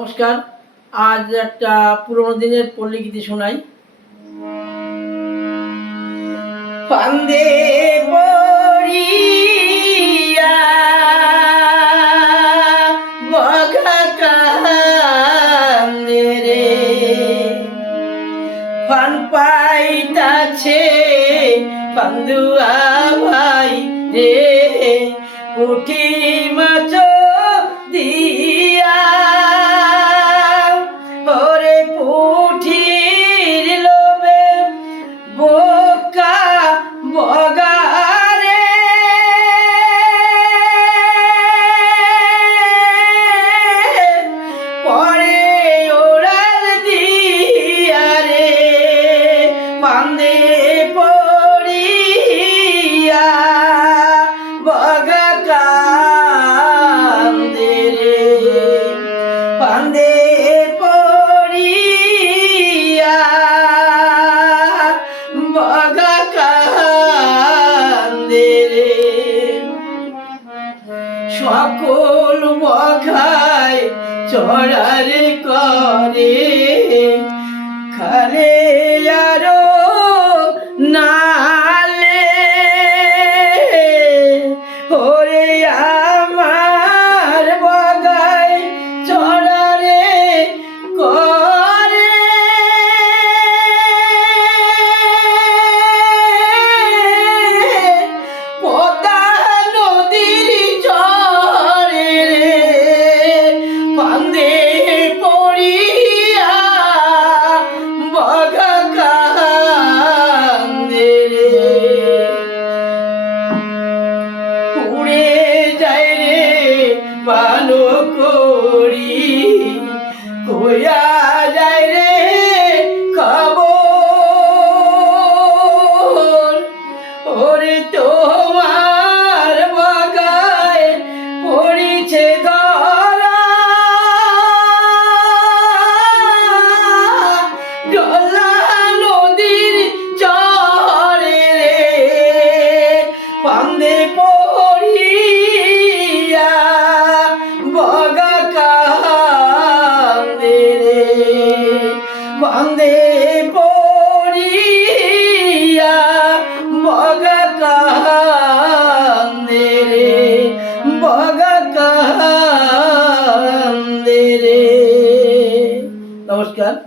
নমস্কার। আজ একটা পুরোনো দিনের পল্লী গীতি শোনাই। ফান্দে ফান পাইতাছে ফান্দুয়া ভাই রে। পুঠি মাছ সকল মখায় চড়ার করে। খালে আরও নালে। ওরে ভালো করি কয়া বান্ধে পড়িয়া বগা কান্দে রে বগা কান্দে রে। নমস্কার।